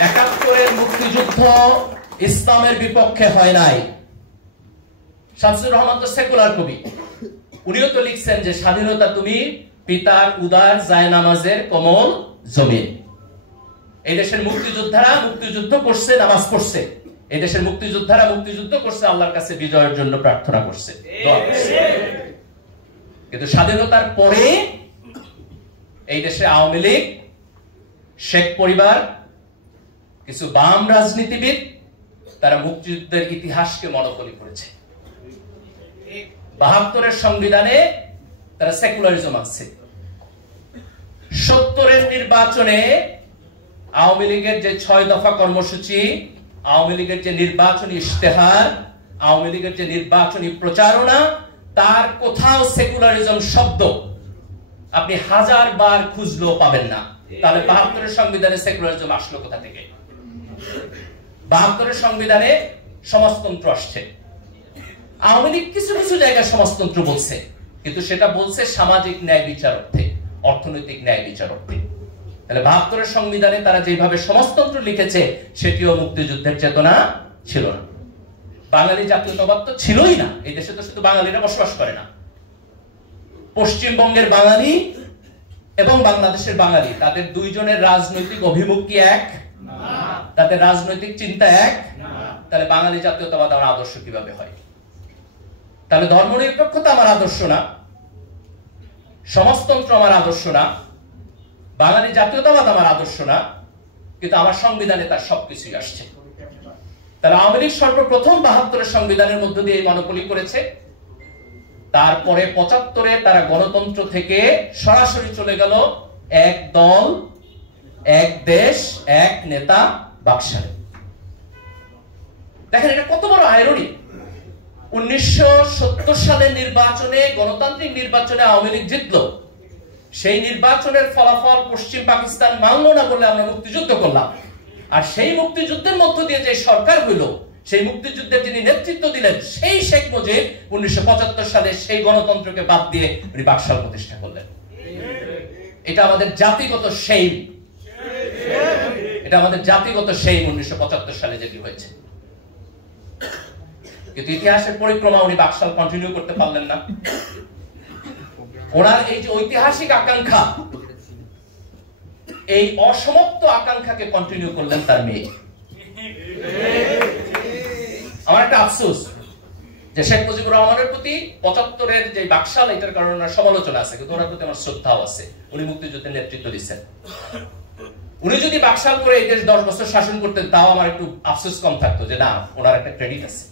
71-এর মুক্তিযুদ্ধ ইসলামের বিপক্ষে হয় নাই। শামসুর রহমান তো সেকুলার কবি, উনিও তো লিখছেন যে স্বাধীনতা তুমি পিতার উদার জায়নামাজের কোমল জমিন। এই দেশের মুক্তিযোদ্ধারা মুক্তিযুদ্ধ করছে, নামাজ পড়ছে। এই দেশের মুক্তিযোদ্ধারা মুক্তিযুদ্ধ করছে, আল্লাহর কাছে বিজয়ের জন্য প্রার্থনা করছে, দোয়া করছে। কিন্তু স্বাধীনতার পরে এই দেশে আওয়ামী লীগ, শেখ পরিবার, কিছু বাম রাজনীতিবিদ তারা মুক্তিযুদ্ধের ইতিহাসকে মনোপলি করেছে। 72-এর সংবিধানে তারা সেকুলারিজম আছে। 70-এর নির্বাচনে আওয়ামী লীগের যে 6 দফা কর্মসূচি, আওয়ামী লীগের যে নির্বাচনী ইশতেহার, আওয়ামী লীগের যে নির্বাচনী প্রচারণা, তার কোথাও সেকুলারিজম শব্দ আপনি 1000 বার খুঁজলেও পাবেন না। তাহলে 72-এর সংবিধানে সেকুলারিজম আসলো কোথা থেকে? 72-এর সংবিধানে সমাজতন্ত্র আসছে। আওয়ামী লীগ কিছু কিছু জায়গায় সমাজতন্ত্র বলছে, কিন্তু সেটা বলছে সামাজিক ন্যায় বিচার অর্থে, অর্থনৈতিক ন্যায় বিচার অর্থে। তাহলে 72-এর সংবিধানে তারা যেভাবে সমাজতন্ত্র লিখেছে সেটিও মুক্তিযুদ্ধের চেতনা ছিল না। বাঙালি জাতীয়তাবাদ তো ছিলই না। এই দেশে তো শুধু বাঙালিরা বসবাস করে না, পশ্চিমবঙ্গের বাঙালি এবং বাংলাদেশের বাঙালি, তাদের দুইজনের রাজনৈতিক অভিমুখ কি এক? তাদের রাজনৈতিক চিন্তা এক? তাহলে বাঙালি জাতীয়তাবাদ আমার আদর্শ কিভাবে হয়? তাহলে ধর্মনিরপেক্ষতা আমার আদর্শ না, সমাজতন্ত্র আমার আদর্শ না, বাঙালি জাতীয়তাবাদ আমার আদর্শ না, কিন্তু আমার সংবিধানে তার সবকিছুই আসছে। তাহলে আওয়ামী লীগ সর্বপ্রথম 72-এর সংবিধানের মধ্য দিয়ে এই মনোপলি করেছে। তারপরে 75-এ তারা গণতন্ত্র থেকে সরাসরি চলে গেল এক দল, এক দেশ, এক নেতা বাকশালে। দেখেন এটা কত বড় আইরনি। 1970 সালের নির্বাচনে, গণতান্ত্রিক নির্বাচনে আওয়ামী লীগ জিতলো। সেই নির্বাচনের ফলাফল পশ্চিম পাকিস্তান মানল না বলে আমরা মুক্তিযুদ্ধ করলাম। আর সেই মুক্তিযুদ্ধের মধ্য দিয়ে যে সরকার হইল, সেই মুক্তিযুদ্ধের যিনি নেতৃত্ব দিলেন সেই শেখ মুজিব 1975 সালে সেই গণতন্ত্রকে বাদ দিয়ে উনি বাকশাল প্রতিষ্ঠা করলেন। এটা আমাদের জাতিগত সেইম, এটা আমাদের জাতিগত সেইম 1975 সালে যেটি হয়েছে। কিন্তু ইতিহাসের পরিক্রমা উনি বাকশাল কন্টিনিউ করতে পারলেন না। ওনার এই যে ঐতিহাসিক আকাঙ্ক্ষা, এই অসমাপ্ত আকাঙ্ক্ষাকে কন্টিনিউ করলেন তার মেয়ে। আমার একটা আফসোস যে শেখ মুজিবুর রহমানের প্রতি 75-এর যে বাকশাল, এটার কারণে ওনার সমালোচনা আছে, কিন্তু ওনার প্রতি আমার শ্রদ্ধাও আছে। উনি মুক্তিযুদ্ধের নেতৃত্ব দিচ্ছেন। উনি যদি বাকশাল করে এই দেশ 10 বছর শাসন করতেন, তাও আমার একটু আফসোস কম থাকতো যে না, ওনার একটা ক্রেডিট আছে।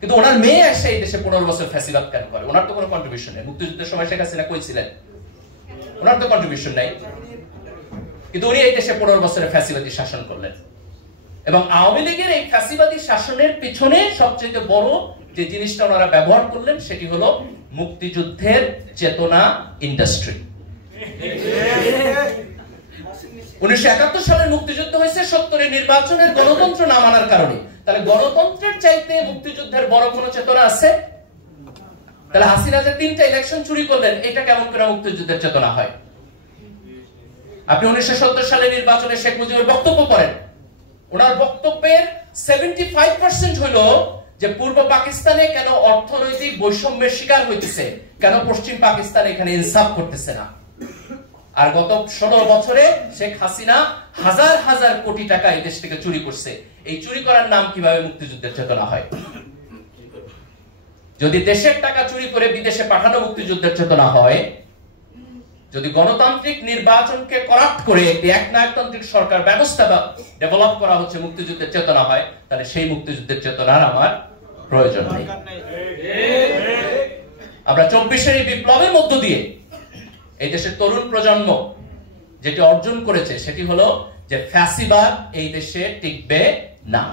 কিন্তু ওনার মেয়ে এসে এই দেশে 15 বছর ফ্যাসিবাদ কেন করে? ওনার তো কোনো কন্ট্রিবিউশন নেই। মুক্তিযুদ্ধের সময় শেখ হাসিনা কই ছিলেন? ওনার তো কন্ট্রিবিউশন নাই। কিন্তু উনি এই দেশে 15 বছরের ফ্যাসিবাদী শাসন করলেন। এবং আওয়ামী লীগের এই ফ্যাসিবাদী শাসনের পিছনে সবচেয়ে বড় যে জিনিসটা ওনারা ব্যবহার করলেন সেটি হলো মুক্তিযুদ্ধের চেতনা ইন্ডাস্ট্রি। 1971 সালের মুক্তিযুদ্ধ হয়েছে 70-এর নির্বাচনের গণতন্ত্র না মানার কারণে। তাহলে গণতন্ত্রের চাইতে মুক্তিযুদ্ধের বড় কোনো চেতনা আছে? তাহলে হাসিনা যে 3টা ইলেকশন চুরি করলেন, এটা কেমন করে মুক্তিযুদ্ধের চেতনা হয়? আপনি 1970 সালের নির্বাচনে শেখ মুজিবের বক্তব্য পড়েন, ওনার বক্তব্যের 75% হলো যে পূর্ব পাকিস্তানে কেন অর্থনৈতিক বৈষম্যের শিকার হইতেছে, কেন পশ্চিম পাকিস্তান এখানে ইনসাফ করতেছে না। আর গত 16 বছরে শেখ হাসিনা হাজার হাজার কোটি টাকা এই দেশ থেকে চুরি করছে। এই চুরি করার নাম কিভাবে মুক্তিযুদ্ধের চেতনা হয়? যদি দেশের টাকা চুরি করে বিদেশে পাঠানো মুক্তিযুদ্ধের চেতনা হয়, যদি গণতান্ত্রিক নির্বাচনকে করাপ্ট করে একটি একনায়কতান্ত্রিক সরকার ব্যবস্থা ডেভেলপ করা হচ্ছে মুক্তিযুদ্ধের চেতনা হয়, তাহলে সেই মুক্তিযুদ্ধের চেতনার আমার প্রয়োজন নেই। আমরা 24-এর বিপ্লবের মধ্য দিয়ে এই দেশের তরুণ প্রজন্ম যেটি অর্জন করেছে সেটি হলো যে ফ্যাসিবাদ এই দেশে টিকবে না।